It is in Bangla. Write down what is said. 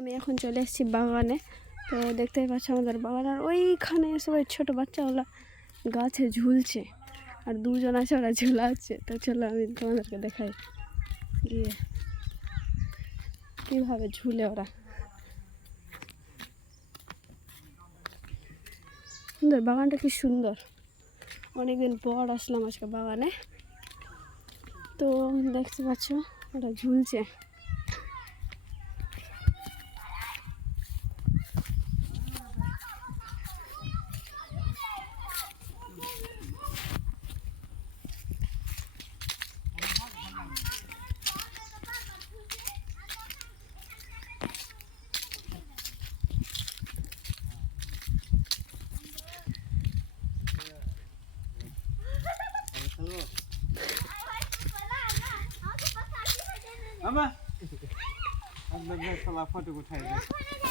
আমি এখন চলে এসেছি বাগানে। তো দেখতেই পাচ্ছি আমাদের বাগান, আর ওইখানে সবাই ছোটো বাচ্চাগুলো গাছে ঝুলছে, আর দুজন আছে ওরা ঝুলাচ্ছে। তো চলো আমি তোমাদেরকে দেখাই গিয়ে কীভাবে ঝুলে ওরা। সুন্দর বাগানটা, কি সুন্দর। অনেকদিন পর আসলাম আজকে বাগানে। তো দেখতে পাচ্ছ ওরা ঝুলছে। Apa? Anda nak salah foto ko tayo.